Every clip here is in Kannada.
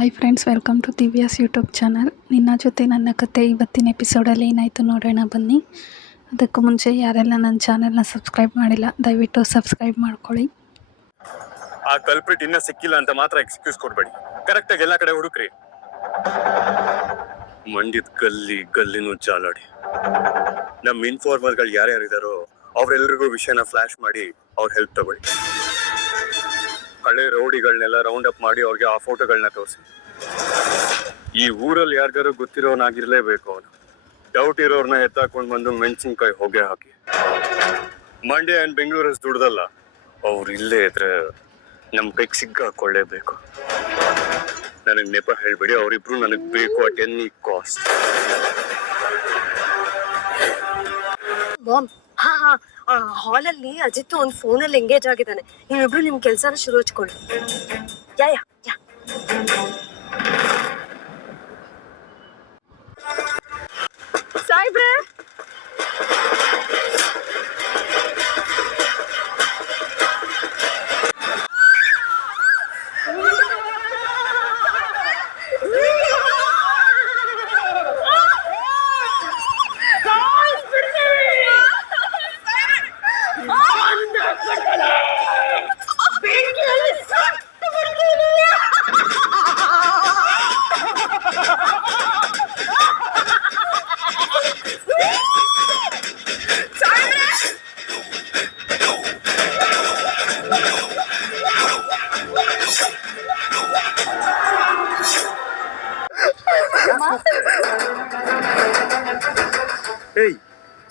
Hi friends welcome to Divya's YouTube channel ನಿನ್ನ ಜೊತೆ ನನ್ನ ಕತೆ ಇವತ್ತಿನ ಎಪಿಸೋಡಲ್ಲಿ ಏನಾಯಿತು ನೋಡೋಣ ಬನ್ನಿ. ಅದಕ್ಕೂ ಮುಂಚೆ ಯಾರೆಲ್ಲ ನನ್ನ ಚಾನಲ್ನ ಸಬ್ಸ್ಕ್ರೈಬ್ ಮಾಡಿಲ್ಲ, ದಯವಿಟ್ಟು ಸಬ್ಸ್ಕ್ರೈಬ್ ಮಾಡ್ಕೊಳ್ಳಿ. ಆ ಕಲ್ಪ್ರಿಟ್ ಇನ್ನೂ ಸಿಕ್ಕಿಲ್ಲ ಅಂತ ಮಾತ್ರ ಎಕ್ಸ್ಕ್ಯೂಸ್ ಕೊಡ್ಬೇಡಿ. ಕರೆಕ್ಟಾಗಿ ಎಲ್ಲ ಕಡೆ ಹುಡುಕ್ರಿ. ಮಂಡ್ಯದ ಗಲ್ಲಿ ಗಲ್ಲಿನೂ ಚಾಲಾಡಿ ನಮ್ಮ ಇನ್ಫಾರ್ಮರ್ಗಳು ಯಾರ್ಯಾರಿದ್ದಾರೋ ಅವರೆಲ್ಲರಿಗೂ ವಿಷಯನ ಫ್ಲಾಶ್ ಮಾಡಿ ಅವ್ರ ಹೆಲ್ಪ್ ತಗೊಳ್ಳಿ. ಹಳೆ ರೌಡಿಗಳನ್ನೆಲ್ಲ ರೌಂಡ್ ಅಪ್ ಮಾಡಿ ಅವ್ರಿಗೆ ಆ ಫೋಟೋಗಳನ್ನ ತೋರಿಸಿ. ಈ ಊರಲ್ಲಿ ಯಾರಿಗಾರು ಗೊತ್ತಿರೋನಾಗಿರ್ಲೇಬೇಕು ಅವನು. ಡೌಟ್ ಇರೋರ್ನ ಎತ್ತಾಕೊಂಡು ಬಂದು ಮೆಣಸಿನ್ಕಾಯಿ ಹೊಗೆ ಹಾಕಿ. ಮಂಡ್ಯ ಆ್ಯಂಡ್ ಬೆಂಗಳೂರು ದುಡ್ದಲ್ಲ, ಅವ್ರು ಇಲ್ಲೇ ಇದ್ರೆ ನಮ್ಮ ಕೈಗೆ ಸಿಕ್ಕಾಕೊಳ್ಳೇಬೇಕು. ನನಗೆ ನೆಪ ಹೇಳ್ಬೇಡಿ, ಅವರಿಬ್ರು ನನಗೆ ಬೇಕು ಅಟ್ ಎನಿ ಕಾಸ್ಟ್ ಹಾ. ಹಾಲಲ್ಲಿ ಅಜಿತ್ ಒಂದು ಫೋನಲ್ಲಿ ಎಂಗೇಜ್ ಆಗಿದ್ದಾನೆ. ನೀವಿಬ್ರು ನಿಮ್ ಕೆಲ್ಸನ ಶುರು ಹಚ್ಕೊಳ್ಳಿ. ಯಾ ಯಾ ಯಾ. ಸಾಯ್ಬ್ರೆ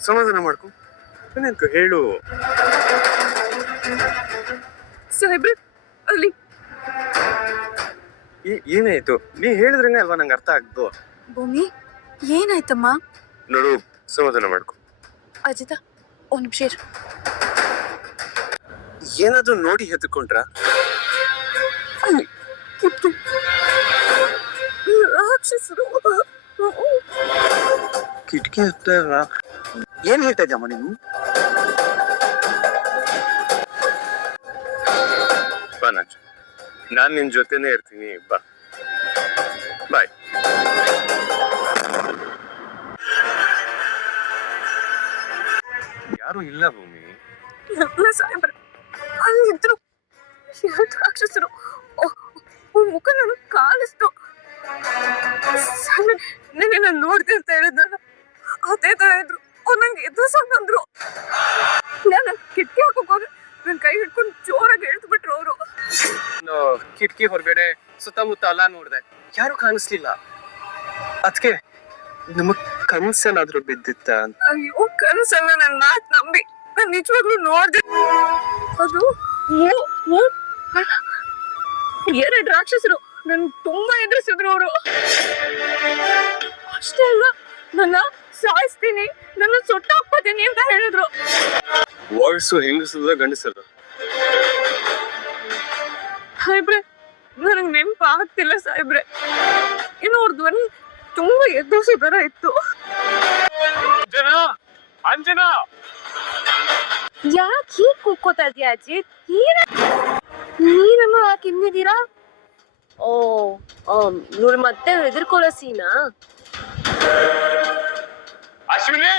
ಸಮಾಧಾನ ಮಾಡ್ಕೊ. ಏನಂತ ಹೇಳು. ಅಲ್ಲಿ. ಏನಾಯ್ತು? ನೀ ಹೇಳಿದ್ರೇನೆ ಅಲ್ವಾ ನಂಗೆ ಅರ್ಥ ಆಗ್ದು? ಭೂಮಿ ಏನಾಯ್ತಮ್ಮ? ನೋಡು ಸಮಾಧಾನ ಮಾಡ್ಕೊ. ಅಜಿತ ಒಂದ್ ನಿಮಿಷ ಏನಾದ್ರು ನೋಡಿ ಹೆದ್ಕೊಂಡ್ರ. ರಾಕ್ಷಸರು. ಕಿಟಕಿ ಹತ್ತಾರ ಏನ್ ಹೇಳ್ತಾ ಇದ್ದಮ್ಮ ನೀನು? ಬಾ ನಾನ್ ನಿನ್ ಜೊತೆನೆ ಇರ್ತೀನಿ. ಬಾ. ಬಾಯ್ ಯಾರು ಇಲ್ಲ ಭೂಮಿ. ಎಲ್ಲ ಸಾಯ್ಬ್ರೆ ಅಲ್ಲಿ ಇದ್ರು ಎರಡು ರಾಕ್ಷಸರು. ಓ- ಅವ್ರ ಮುಖ ನನಗೆ ಕಾಣಿಸ್ತು. ಸಣ್ಣ- ನೆನ್ನೆ ನಾನು ನೋಡ್ದೆ ಅಂತ ಹೇಳಿದ್ನಲ್ಲ ಅದೇ ತರ ಇದ್ರು. ನಂಗೆ ಎದುರ್ಸಕ್ ಬಂದ್ರು ನಾನು ಕಿಟಕಿ ಹೋಗಿ ನನ್ನ ಕೈ ಹಿಡ್ಕೊಂಡು ಜೋರಾಗಿ ಎಳ್ದು ಬಿಟ್ರು ಅವರು ಕಿಟಕಿ ಹೊರಗಡೆ ಸುತ್ತಮುತ್ತ ಎಲ್ಲ ನೋಡಿದೆ. ಯಾರು ಕಾಣಿಸ್ಲಿಲ್ಲ. ಅದಕ್ಕೆ ನಮ್ಮ ಕನಸೇನಾದ್ರೂ ಬಿದ್ದಿತ್ತ? ಅಯ್ಯೋ ಕನಸಲ್ಲ ನನ್ನ ಮಾತು ನಂಬಿ. ನಾನು ನಿಜವಾಗ್ಲೂ ನೋಡ್ದೆ. ಅದು ಎರಡು ರಾಕ್ಷಸರು ನನ್ ತುಂಬಾ ಎದುರಿಸಿದ್ರು ಅವರು. ಅಷ್ಟೇ ಅಲ್ಲ ನನ್ನ ಸಾಯಿಸ್ತೀನಿ ನನ್ನ ಸುಟ್ಟ ಹಾಕ್ಕೋತೀನಿ ಅಂತ ಹೇಳಿದ್ರು. ವಾಯ್ಸು ಹೆಂಗಸದ ಗಂಡಸದ ಸಾಹೇಬ್ರೆ ನನಗ್ ನೆನಪು ಆಗ್ತಿಲ್ಲ ಸಾಹೇಬ್ರೆ ಇನ್ನು ಅವ್ರ ಧ್ವನಿ ತುಂಬಾ ಎದುರಿಸೋ ತರ ಇತ್ತು. ಅಂಜನಾ ಅಂಜನಾ. ಯಾಕೆ ಹೀಗ್ ಕೂಗ್ಕೋತಾ ಇದೀಯ ಅಜಿತ್ ನೀನ ನೀನಮ್ಮ ಯಾಕೆ ಹಿಂದಿದ್ದೀರಾ ಓ ನೋಡಿ ಮತ್ತೆ ಹೆದರ್ಕೊಳ್ಳೋ ಸೀನಾ? ಅಶ್ವಿನಿ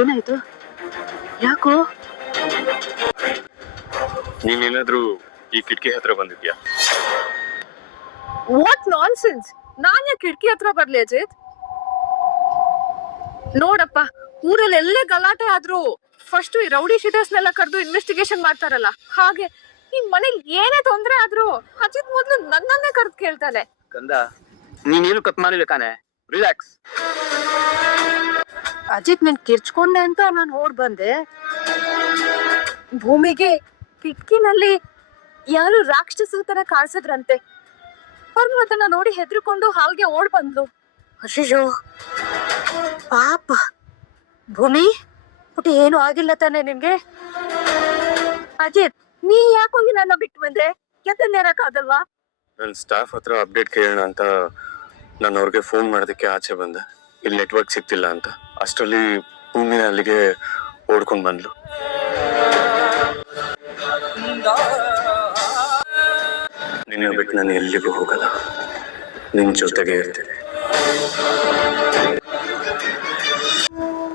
ಏನಾಯ್ತು? ಯಾಕೋ? ನೀನೇನಾದ್ರೂ ಈ ಕಿಟಕಿ ಹತ್ರ ಬಂದಿದ್ಯಾ? ವಾಟ್ ನಾನ್ ಸೆನ್ಸ್ ನಾನ್ ಯಾಕೆ ಕಿಟಕಿ ಹತ್ರ ಬರ್ಲಿ ಅಜಿತ್? ನೋಡಪ್ಪ ಊರಲ್ಲಿ ಎಲ್ಲೇ ಗಲಾಟೆ ಆದ್ರೂ ಫಸ್ಟ್ ಈ ರೌಡಿ ಶೀಟರ್ಸ್ನೆಲ್ಲ ಕರೆದು ಇನ್ವೆಸ್ಟಿಗೇಷನ್ ಮಾಡ್ತಾರಲ್ಲ ಹಾಗೆ ನಿಮ್ ಮನೇಲಿ ಏನೇ ತೊಂದ್ರೆ ಆದ್ರೂ ಅಜಿತ್ ಮೊದ್ಲು ನನ್ನನ್ನೇ ಕರೆದು ಕೇಳ್ತಾನೆ. ಕಂದ ನೀನೇನು ಕತ್ ಮಾಡಿಲ್ಲ ರಿಲ್ಯಾಕ್ಸ್ ಅಜಿತ್ ನೀನ್ ಕಿರ್ಚ್ಕೊಂಡೆ ಅಂತ ನಾನು ಓಡ್ ಬಂದೆ. ಭೂಮಿಗೆ ಕಿಟಕಿನಲ್ಲಿ ಯಾರು ರಾಕ್ಷಸ ತರ ಕಾಣಿಸಿದ್ರಂತೆ. ಅವ್ರು ಅದನ್ನ ನೋಡಿ ಹೆದರ್ಕೊಂಡು ಹಾಲ್ಗೆ ಓಡ್ ಬಂದ್ಲು. ಅಯ್ಯೋ ಪಾಪ. ಭೂಮಿ ಪುಟಿ ಏನು ಆಗಿಲ್ಲ ತಾನೆ ನಿನ್ಗೆ? ಅಜಿತ್, ನೀ ಯಾಕೋಗಿ ನನ್ನ ಬಿಟ್ಟು ಬಂದೆ? ಯಾಕಂದೇನಕ್ಕಾಗಲ್ವಾ ನನ್ನ ಸ್ಟಾಫ್ ಹತ್ರ ಅಪ್ಡೇಟ್ ಕೇಳೋಣ ಅಂತ ನಾನು ಅವ್ರಿಗೆ ಫೋನ್ ಮಾಡೋದಕ್ಕೆ ಆಚೆ ಬಂದೆ. ಇಲ್ಲಿ ನೆಟ್ವರ್ಕ್ ಸಿಗ್ತಿಲ್ಲ ಅಂತ. ಅಷ್ಟರಲ್ಲಿ ಭೂಮಿನ ಅಲ್ಲಿಗೆ ಓಡ್ಕೊಂಡು ಬಂದ್ಲು. ನಿನ್ನ ಬಿಟ್ಟು ನಾನು ಎಲ್ಲಿಗೂ ಹೋಗಲ್ಲ. ನಿನ್ನ ಜೊತೆಗೆ ಇರ್ತೀನಿ.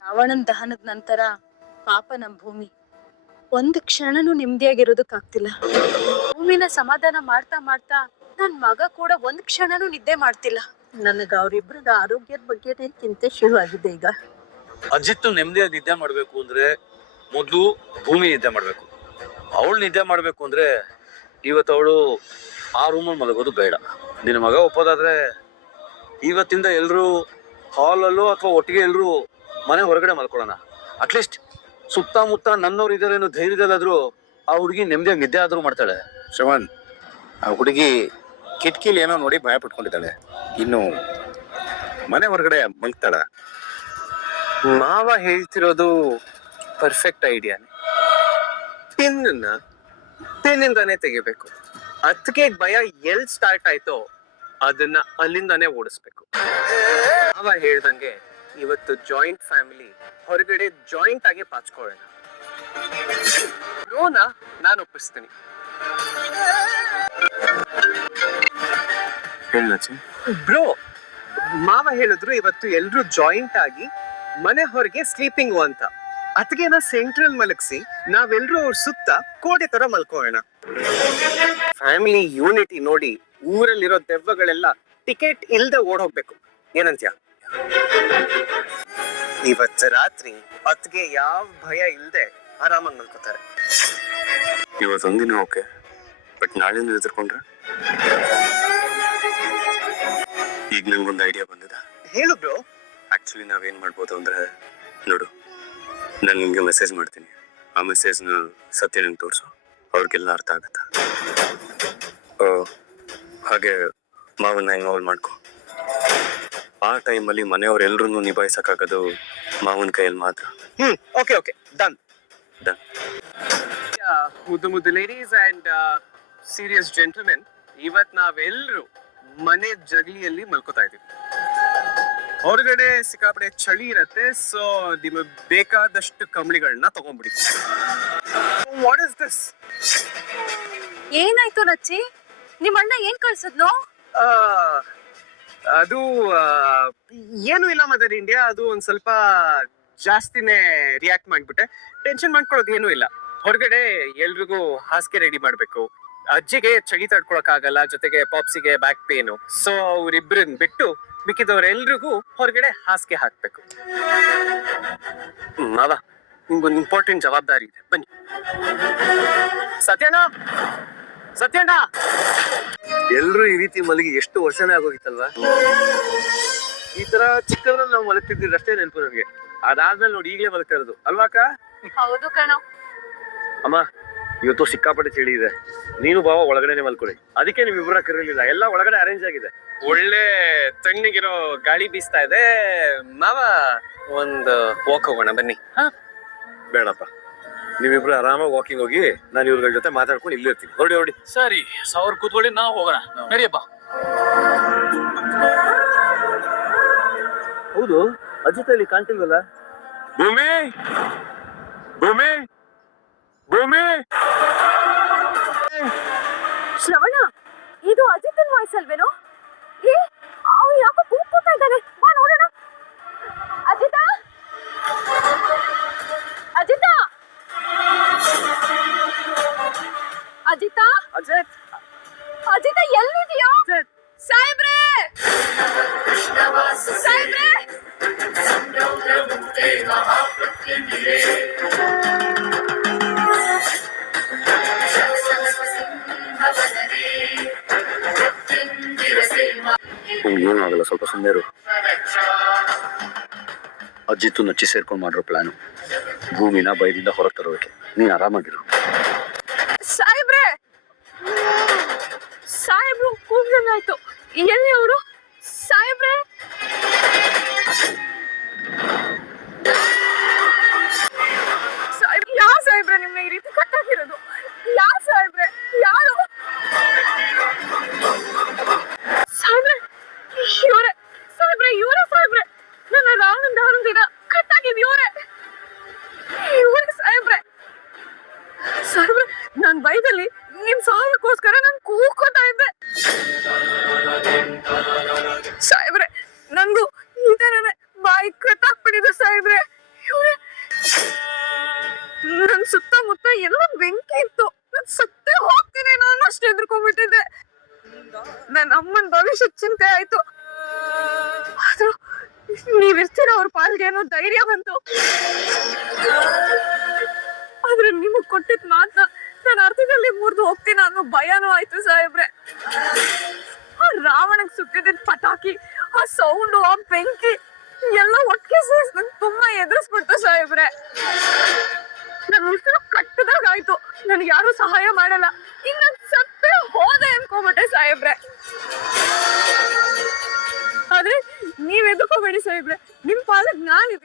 ರಾವಣನ ದಹನದ ನಂತರ ಪಾಪ ನಮ್ಮ ಭೂಮಿ. ಒಂದು ಕ್ಷಣನೂ ನೆಮ್ಮದಿಯಾಗಿರೋದಕ್ಕಾಗ್ತಿಲ್ಲ. ಭೂಮಿನ ಸಮಾಧಾನ ಮಾಡ್ತಾ ಮಾಡ್ತಾ ನನ್ ಮಗ ಕೂಡ ಒಂದ್ ಕ್ಷಣನೂ ನಿದ್ದೆ ಮಾಡ್ತಿಲ್ಲ. ನನಗ ಅವ್ರಿಬ್ರದ ಆರೋಗ್ಯದ ಬಗ್ಗೆನೇ ಚಿಂತೆ ಶುರುವಾಗಿದೆ ಈಗ. ಅಜಿತ್ ನೆಮ್ಮದಿಯಾಗಿ ನಿದ್ದೆ ಮಾಡ್ಬೇಕು ಅಂದ್ರೆ ಮೊದಲು ಭೂಮಿ ನಿದ್ದೆ ಮಾಡ್ಬೇಕು. ಅವಳು ನಿದ್ದೆ ಮಾಡ್ಬೇಕು ಅಂದ್ರೆ ಇವತ್ತು ಅವಳು ಆ ರೂಮಲ್ಲಿ ಮಲಗೋದು ಬೇಡ. ನಿನ್ನ ಮಗ ಒಪ್ಪೋದಾದ್ರೆ ಇವತ್ತಿಂದ ಎಲ್ಲರೂ ಹಾಲಲ್ಲೋ ಅಥವಾ ಒಟ್ಟಿಗೆ ಎಲ್ಲರೂ ಮನೆ ಹೊರಗಡೆ ಮಲ್ಕೊಳ್ಳೋಣ. ಅಟ್ಲೀಸ್ಟ್ ಸುತ್ತಮುತ್ತ ನನ್ನವ್ರು ಇದಾರೆ ಅನ್ನೋ ಧೈರ್ಯದಲ್ಲಾದ್ರೂ ಆ ಹುಡುಗಿ ನೆಮ್ಮದಿಯಾಗಿ ನಿದ್ದೆ ಆದ್ರೂ ಮಾಡ್ತಾಳೆ. ಶ್ರವಣ್ ಆ ಹುಡುಗಿ ಕಿಟಕಿಲಿ ಏನೋ ನೋಡಿ ಭಯ ಪಟ್ಕೊಂಡಿದ್ದಾಳೆ. ಇನ್ನು ಮನೆ ಹೊರಗಡೆ ಮಲ್ತಾಳ ಮಾವ ಹೇಳ್ತಿರೋದು ಪರ್ಫೆಕ್ಟ್ ಐಡಿಯಾನೆ ಪಿನ್ನ ಪಿನ್ನಿಂದಾನೇ ತೆಗಿಬೇಕು. ಅದಕ್ಕೆ ಭಯ ಎಲ್ ಸ್ಟಾರ್ಟ್ ಆಯ್ತೋ ಅದನ್ನ ಅಲ್ಲಿಂದಾನೇ ಓಡಿಸ್ಬೇಕು. ಮಾವ ಹೇಳ್ದಂಗೆ ಇವತ್ತು ಜಾಯಿಂಟ್ ಫ್ಯಾಮಿಲಿ ಹೊರಗಡೆ ಜಾಯಿಂಟ್ ಆಗಿ ಪಾಚ್ಕೊಳ್ಳೋಣ. ರೋನ ನಾನು ಒಪ್ಪಿಸ್ತೀನಿ. ಬ್ರೋ ಮಾವ ಹೇಳಿದ್ರು ಇವತ್ತು ಎಲ್ರು ಜಾಯಿಂಟ್ ಆಗಿ ಮನೆ ಹೊರಗೆ ಸ್ಲೀಪಿಂಗ್ ಅಂತ. ಅದಕ್ಕೆ ನಾ ಸೆಂಟ್ರಲ್ ಮಲಗಿಸಿ ನಾವೆಲ್ಲರೂ ಅವ್ರ ಸುತ್ತ ಕೋಟೆ ತರ ಮಲ್ಕೋಣ. ಫ್ಯಾಮಿಲಿ ಯೂನಿಟಿ ನೋಡಿ ಊರಲ್ಲಿರೋ ದೆವ್ವಗಳೆಲ್ಲ ಟಿಕೆಟ್ ಇಲ್ದೆ ಓಡ್ ಹೋಗ್ಬೇಕು ಏನಂತ್ಯ? ಇವತ್ತು ರಾತ್ರಿ ಅತ್ಗೆ ಯಾವ ಭಯ ಇಲ್ದೆ ಆರಾಮಾಗಿ ಮಲ್ಕೋತಾರೆ. ಇವತ್ತೊಂದಿನ ಓಕೆ ಬಟ್ ನಾಳೆಯಿಂದ ಎದುರ್ಕೊಂಡ್ರೆ? ಈಗ ಒಂದು ಐಡಿಯಾ ಬಂದಿದೆ. ಹೇಳು ಬ್ರೋ ಆಕ್ಚುಲಿ ನಾವೇನು ಮಾಡ್ಬೋದು ಅಂದ್ರೆ ನೋಡು ನಾನು ನಿಮಗೆ ಮೆಸೇಜ್ ಮಾಡ್ತೀನಿ. ಆ ಮೆಸೇಜ್ನ ಸತ್ಯ ನಂಗೆ ತೋರಿಸು. ಅವ್ರಿಗೆಲ್ಲ ಅರ್ಥ ಆಗುತ್ತೆ? ಆ, ಹಾಗೆ ಮಾವನ್ನ ಇನ್ವಾಲ್ವ್ ಮಾಡ್ಕೊ. ಆ ಟೈಮಲ್ಲಿ ಮನೆಯವರೆಲ್ಲರೂ ನಿಭಾಯಿಸೋಕ್ಕಾಗೋದು ಮಾವನ ಕೈಯಲ್ಲಿ ಮಾತ್ರ. ಹ್ಞೂ ಓಕೆ ಓಕೆ ಡನ್ ಡನ್ ಮುದ್ದು ಮುದ್ದು ಲೇಡೀಸ್ ಆ್ಯಂಡ್ ಸೀರಿಯಸ್ ಜೆಂಟಲ್ಮೆನ್ ಇವತ್ತು ನಾವೆಲ್ಲರೂ ಮನೆ ಜಗಲಿಯಲ್ಲಿ ಮಲ್ಕೋತಾ ಇದೀವಿ ಹೊರಗಡೆ ಸಿಕ್ಕಾಪಡೆ ಚಳಿ ಇರತ್ತೆ ಸೊ ನಿಮಗೆ ಬೇಕಾದಷ್ಟು ಕಂಬಳಿಗಳನ್ನ ತಗೊಂಡ್ಬಿಡಿ. ವಾಟ್ ಇಸ್ ದಿಸ್ ಏನಾಯ್ತು ರಚ್ಚಿ? ನಿಮ್ಮ ಅಣ್ಣ ಏನ್ ಕಳ್ಸದ್ನೋ? ಅದು ಏನು ಇಲ್ಲ ಮದರ್ ಇಂಡಿಯಾ ಅದು ಒಂದ್ ಸ್ವಲ್ಪ ಜಾಸ್ತಿನೇ ರಿಯಾಕ್ಟ್ ಮಾಡ್ಬಿಟ್ಟೆ. ಟೆನ್ಷನ್ ಮಾಡ್ಕೊಳ್ಳೋದು ಏನೂ ಇಲ್ಲ. ಹೊರಗಡೆ ಎಲ್ರಿಗೂ ಹಾಸಿಗೆ ರೆಡಿ ಮಾಡ್ಬೇಕು. ಅಜ್ಜಿಗೆ ಚಳಿ ತಡ್ಕೊಳಕ್ ಆಗಲ್ಲ ಜೊತೆಗೆ ಪಾಪ್ಸಿಗೆ ಬ್ಯಾಕ್ ಪೇನು ಸೊ ಅವ್ರಿಬ್ರನ್ ಬಿಟ್ಟು ಮಿಕ್ಕಿದವ್ರೆಲ್ರಿಗೂ ಹೊರಗಡೆ ಹಾಸಿಗೆ ಹಾಕ್ಬೇಕು. ಹ್ಮ್, ಮಾವ ನಿಮ್ಗೊಂದು ಇಂಪಾರ್ಟೆಂಟ್ ಜವಾಬ್ದಾರಿ ಇದೆ. ಬನ್ನಿ. ಸತ್ಯಣ್ಣ! ಸತ್ಯಣ್ಣ! ಎಲ್ರು ಈ ರೀತಿ ಮಲಗಿ ಎಷ್ಟು ವರ್ಷನೇ ಆಗೋಗಿತ್ತಲ್ವಾ? ಈ ತರ ಚಿಕ್ಕದ್ರಲ್ಲಿ ನಾವು ಮಲಗ್ತಿದ್ವಿ ಅಷ್ಟೇ ನೆನಪು ನನಗೆ ಅದಾದ್ಮೇಲೆ ನೋಡಿ ಈಗಲೇ ಮಲಗ್ತಾ ಇರೋದು. ಅಲ್ವಾ ಅಕ್ಕ? ಹೌದು ಕಣೋ. ಅಮ್ಮ ಇವತ್ತು ಸಿಕ್ಕಾಪಟ್ಟೆ ಚಳಿ ಇದೆ. ನೀನು ಬಾವ ಒಳಗಡೆನೆ ಮಲ್ಕೊಳ್ಳಿ ಅದಕ್ಕೆ ನೀವು ಇಬ್ಬರ ಕರೀಲಿಲ್ಲ. ಎಲ್ಲ ಒಳಗಡೆ ಅರೇಂಜ್ ಆಗಿದೆ. ಒಳ್ಳೆ ತಣ್ಣಗಿರೋ ಗಾಳಿ ಬೀಸ್ತಾ ಇದೆ. ಮಾವ ಒಂದು ವಾಕ್ ಹೋಗೋಣ ಬನ್ನಿ. ಬೇಡಪ್ಪ. ನೀವಿಬ್ರು ಆರಾಮಾಗಿ ವಾಕಿಂಗ್ ಹೋಗಿ ನಾನು ಇವ್ರಗಳ ಜೊತೆ ಮಾತಾಡ್ಕೊಂಡು ಇಲ್ಲಿ ಇರ್ತೀನಿ. ಹೊರಡಿ ಹೊರಡಿ. ಸರಿ ಸಾವಿರ ಕೂತ್ಕೊಳ್ಳಿ ನಾವು ಹೋಗೋಣ. ನಡಿಯಪ್ಪ ಹೌದು ಅಜಿತ್ ಇಲ್ಲಿ ಕಾಣ್ತಿಲ್ವಲ್ಲ? ಭೂಮಿ? ಭೂಮಿ? ಭೂಮಿ? ಶ್ರವಣ ಇದು ಅಜಿತನ್ ವಾಯ್ಸ್ ಅಲ್ವೇನೋ? ಏ ಅವ್ನು ಯಾಕೋ ಕೂಗ್ತಾ ಇದ್ದಾನೆ ಬಾ ನೋಡೋಣ. ಅಜಿತ? ಅಜಿತ? ಅಜಿತ? ಅಜಯ್ ಅಜಿತ ಎಲ್ಲಿದ್ಯಾ? ಸಾಹೇಬ್ರೆ! ಸಾಹೇಬ್ರೆ! ಏನೂ ಸ್ವಲ್ಪ ಸುಮ್ಮನೆ ಇರು ಅಜ್ಜಿತ್ತು ನಚ್ಚಿ ಸೇರ್ಕೊಂಡು ಮಾಡಿರೋ ಪ್ಲಾನು ಭೂಮಿನ ಭಯದಿಂದ ಹೊರಗೆ ತರೋದಕ್ಕೆ ನೀನು ಆರಾಮಾಗಿರು ಸಾಹೇಬ್ರೆ ಸಾಹೇಬ್ರು ಕೂಗ್ದಂಗಾಯ್ತು ಎಲ್ಲಿ ಅವರು ಸಾಹೇಬ್ರೆ ಯಾವ ಸಾಹೇಬ್ರೆ ನಿಮ್ನ ಈ ರೀತಿ ಕಟ್ಟಾಕಿರೋದು ಯಾ ಸಾಹೇಬ್ರೆ ಯಾರು ಇವರೇ ಕೊಟ್ಟಿದ್ ಮಾತನ್ನ ನಾನು ಅರ್ಥದಲ್ಲಿ ಮುರಿದು ಹೋಗ್ತೀನಿ ಅನ್ನೋ ಭಯನೂ ಆಯ್ತು ಸಾಹೇಬ್ರೆ. ಆ ರಾವಣಗ್ ಸುತ್ತಿದ್ದ ಪಟಾಕಿ, ಆ ಸೌಂಡು, ಆ ಬೆಂಕಿ, ಎಲ್ಲ ಒಟ್ಟಿಗೆ ಸೇರಿಸಿ ನಂಗೆ ತುಂಬಾ ಎದುರಿಸ್ಬಿಡ್ತು ಸಾಹೇಬ್ರೆ. ನನ್ನ ಉಸಿರು ಕಟ್ಟದಾಗ ಆಯ್ತು. ನನಗೆ ಯಾರು ಸಹಾಯ ಮಾಡಲ್ಲ. ಇನ್ನ ಸತ್ತೇ ಹೋದೆ ಅನ್ಕೊಂಬಿಟ್ಟೆ ಸಾಹೇಬ್ರೆ. ಆದ್ರೆ ನೀವ್ ಎದುಕೋಬೇಡಿ ಸಾಹೇಬ್ರೆ. ನಿಮ್ ಪಾಲಕ್ ನಾನಿದ್ದೀನಿ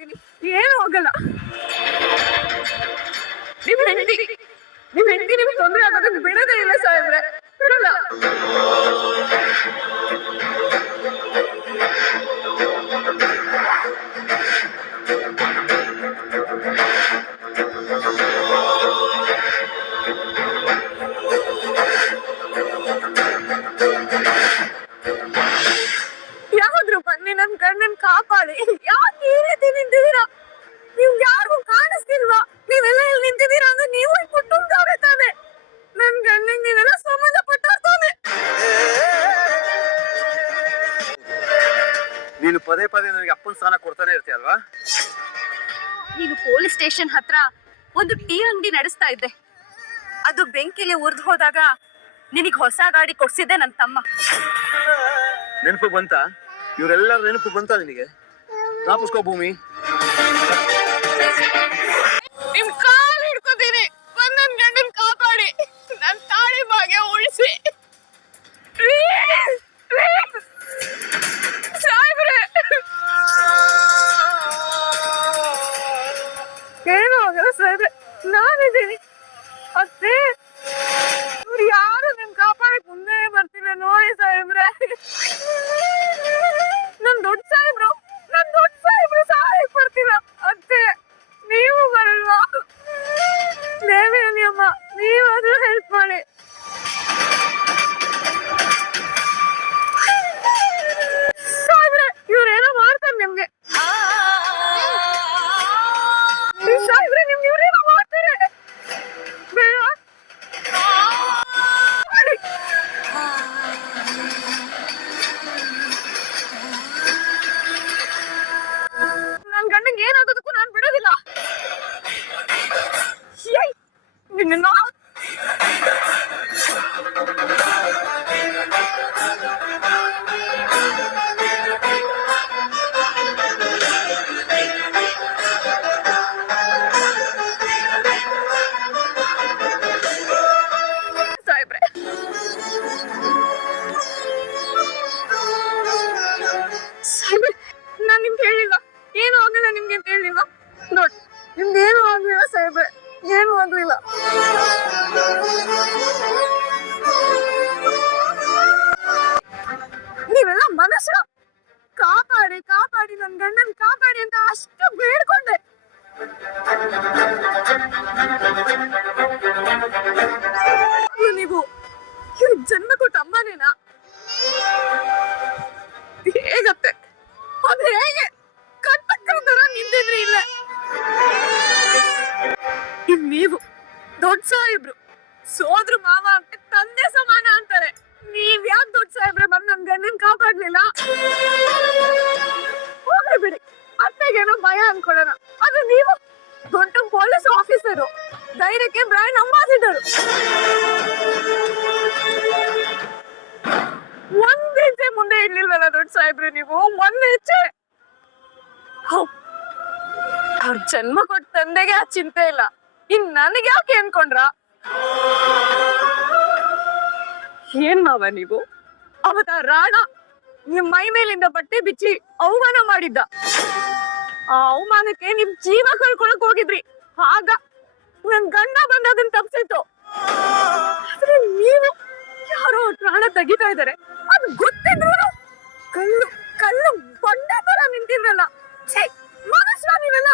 ಕಾಪಾಡಿ ಯಾಕೆ ಈ ರೀತಿ ನಿಂತಿದ್ದೀರಾ? ನೀವು ಯಾರಿಗೂ ಕಾಣಿಸ್ತಿಲ್ವಾ? ನೀವೆಲ್ಲ ಇಲ್ಲಿ ನಿಂತಿದ್ದೀರಾ ಅಂದ್ರೆ ನೀವು ಕುಟುಂಬದವ್ರೆ ತಾನೆ. ನನ್ ಗಂಡಂಗ್ ನೀವೆಲ್ಲ ಸಂಬಂಧ ಪಟ್ಟವ್ರ್ ತಾನೆ. ನೀನು ಪದೇ ಪದೇ ನನಗೆ ಅಪ್ಪನ ಸ್ಥಾನ ಕೊಡ್ತಾನೆ ಇರ್ತೀಯ ಅಲ್ವಾ? ನೀನು ಪೊಲೀಸ್ ಸ್ಟೇಷನ್ ಹತ್ರ ಒಂದು ಟೀ ಅಂಗಡಿ ನಡೆಸ್ತಾ ಇದ್ದೆ. ಅದು ಬೆಂಕಿಲಿ ಉರ್ದು ಹೋದಾಗ ನಿನಗೆ ಹೊಸ ಗಾಡಿ ಕೊಡ್ಸಿದ್ದೆ ನನ್ನ ತಮ್ಮ. ನೆನಪು ಬಂತ? ಇವರೆಲ್ಲರ ನೆನಪು ಬಂತ ನಿನಗೆ? ಜ್ಞಾಪಿಸ್ಕೋ ಭೂಮಿ ನಿಮ್ ಕಾಲ್ ಹಿಡ್ಕೋತೀನಿ ಬಂದ್ ನನ್ ಗಂಡನ್ ಕಾಪಾಡಿ ನನ್ ತಾಳಿ ಭಾಗ್ಯ ಉಳಿಸಿ ಸಾಯ್ಬ್ರೆ ಏನು ಆಗಲ್ಲ ಸಾಯ್ಬ್ರೆ ನಾನಿದ್ದೀನಿ ಅಷ್ಟೇ ಇವ್ರು ಯಾರು ನಿಮ್ ಕಾಪಾಡಕ್ ಮುಂದೆ ಬರ್ತಿಲ್ಲ ನೋಡಿ ಸಾಹೇಬ್ರೆ ಬ್ರ್ಯಾಂಡ್ ಅಂಬಾಸಿಡರ್. ಒಂದ್ ಹೆಜ್ಜೆ ಮುಂದೆ ಇರ್ಲಿಲ್ವಲ್ಲ ದೊಡ್ಡ ಸಾಹೇಬ್ರೆ ನೀವು? ಒಂದ್ ಹೆಜ್ಜೆ. ಅವ್ರ ಜನ್ಮ ಕೊಟ್ಟ ತಂದೆಗೆ ಆ ಚಿಂತೆ ಇಲ್ಲ. ಇನ್ ನನಗೆ ಯಾಕೆ ಅನ್ಕೊಂಡ್ರ? ಏನ್ ಮಾವ ನೀವು? ಅವತ ರಾಣ ನಿಮ್ ಮೈ ಮೇಲಿಂದ ಬಟ್ಟೆ ಬಿಚ್ಚಿ ಅವಮಾನ ಮಾಡಿದ್ದ. ಆ ಅವಮಾನಕ್ಕೆ ನಿಮ್ ಜೀವ ಕಳ್ಕೊಳಕ್ ಹೋಗಿದ್ರಿ. ಆಗ ನನ್ ಗಂಡ ಬಂದ ಅದನ್ನ ತಪ್ಸಿತ್ತು ಆದ್ರೆ ನೀವು ಯಾರೋ ಪ್ರಾಣ ತೆಗಿತಾ ಇದಾರೆ. ಅದು ಗೊತ್ತಿದ್ರು ಕಲ್ಲು ಕಲ್ಲು ಬಂಡೆ ತರ ನಿಂತಿದ್ರಲ್ಲ. ಛೇ ಮನುಷ್ಯ ನೀವೆಲ್ಲ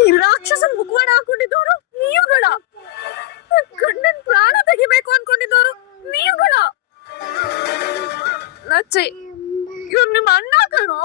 ಈ ರಾಕ್ಷಸನ್ ಮುಖವಾಡ ಹಾಕೊಂಡಿದ್ದವರು ನೀವುಗಳ. ಗಂಡನ್ ಪ್ರಾಣ ತೆಗಿಬೇಕು ಅನ್ಕೊಂಡಿದ್ದವರು ನೀವುಗಳ. ನಚ್ಚೆ ಇವ್ರು ನಿಮ್ಮ ಅಣ್ಣ ಕಣೋ.